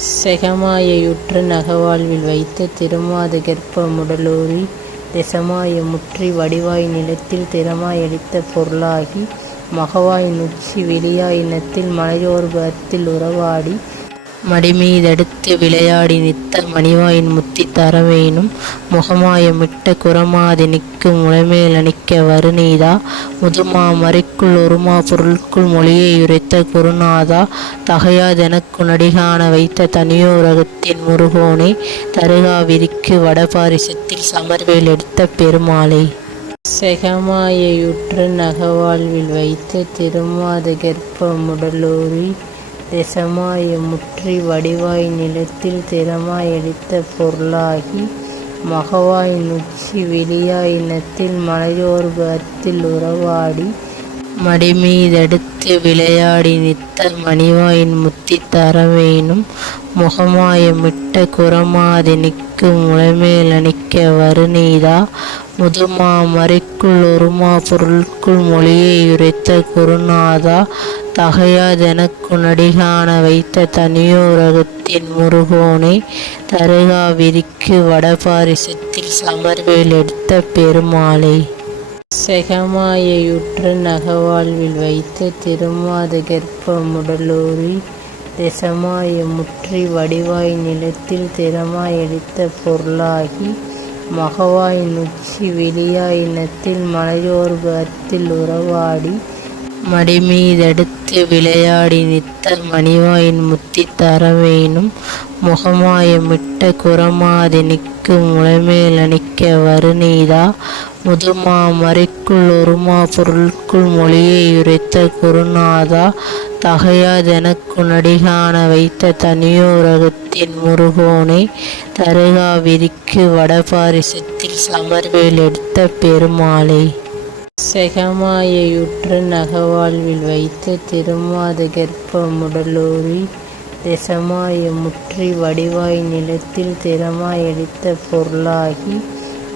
செகமாயையுற்று நகவாழ்வில் வைத்த திருமாத கெற்ப முடலூரி தெசமாய முற்றி வடிவாய் நிலத்தில் திறமாயளித்த பொருளாகி மகவாய் நுச்சி விளியாயினத்தில் மலையோர் பத்தில் உறவாடி மடிமீதெடுத்து விளையாடி நித்த மணிவாயின் முத்தி தரவேனும் முகமாய மிட்ட நிற்கும் முளைமேல் அணிக்க வருநீதா? முதுமா மறைக்குள் ஒருமா பொருள்குள் மொழியையுரைத்த குருநாதா? தகையாதெனக்கு நடிகான வைத்த தனியோரகத்தின் முருகோனே தருகாவிரிக்கு வடபாரிசத்தில் சமர்வேல் எடுத்த பெருமாளே. செகமாயையுற்று நகவாழ்வில் வைத்து திருமாத கெற்ப முடலூரி தெசமாய முற்றி வடிவாய் நிலத்தில் திறமாயளித்த பொருளாகி மகவாய் நுச்சி விளியாயினத்தில் மலையோர் கருத்தில் உறவாடி மடிமீதெடுத்து விளையாடி நித்த மணிவாயின் முத்தி தரவேனும் முகமாயமிட்ட குரமாதி நிற்கும் நிற்கு முளைமேலணிக்க வருநீதா? முதுமா மறைக்குள் ஒருமா பொருள்கள் மொழியை உரைத்த குருநாதா? தகையாதெனக்கு நடிகாண வைத்த தனியோரகத்தின் தருகா தருகாவிரிக்கு வடபாரிசத்தில் சமர்வேல் எடுத்த பெருமாளை. செகமாயையுற்று நகவாழ்வில் வைத்து திருமாத கெற்ப முடலூரி முற்றி வடிவாய் நிலத்தில் திறமாயளித்த பொருளாகி மகவாய் நுச்சி விளியாயினத்தில் மலையோர்பு அத்தில் உறவாடி மடிமீதெடுத்து விளையாடி நித்த மணிவாயின் முத்தி தரவேனும் முகமாயமிட்ட குரமாதினிக்கு குறமாதி நிற்கு வருநீதா? முதுமா மறைக்குள் ஒருமா பொருள்குள் மொழியையுரைத்த குருநாதா? தகையாதெனக்கு நடிகாண வைத்த தனியோரகத்தின் தருகா விதிக்கு வடபாரிசத்தில் சமர்வேல் எடுத்த பெருமாளை. செகமாயையுற்று நகவாழ்வில் வைத்து திருமாத கெற்ப முடலூரி முற்றி வடிவாய் நிலத்தில் திறமாயளித்த பொருளாகி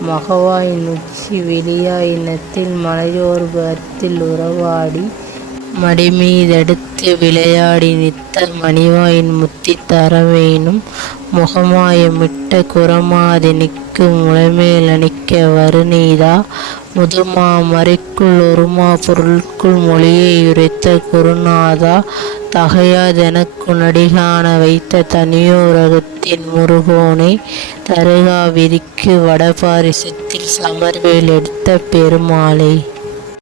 மகவாய் நுச்சி வெளியாய் இனத்தில் மலையோர் அத்தில் உறவாடி மடிமீதடுத்து விளையாடி நித்த மணிவாயின் முத்தி தரவேனும் முகமாய மிட்ட குறமாதி நிற்கு முளைமேலணிக்க வருநீதா? முதுமா மறைக்குள் ஒருமா மொழியை உரைத்த குருநாதா? தகையாதெனக்கு நடிகாண வைத்த தனியோரகத்தின் முருகோனை? தருகாவிரிக்கு வடபாரிசத்தில் சமர்வேல் எடுத்த பெருமாளை.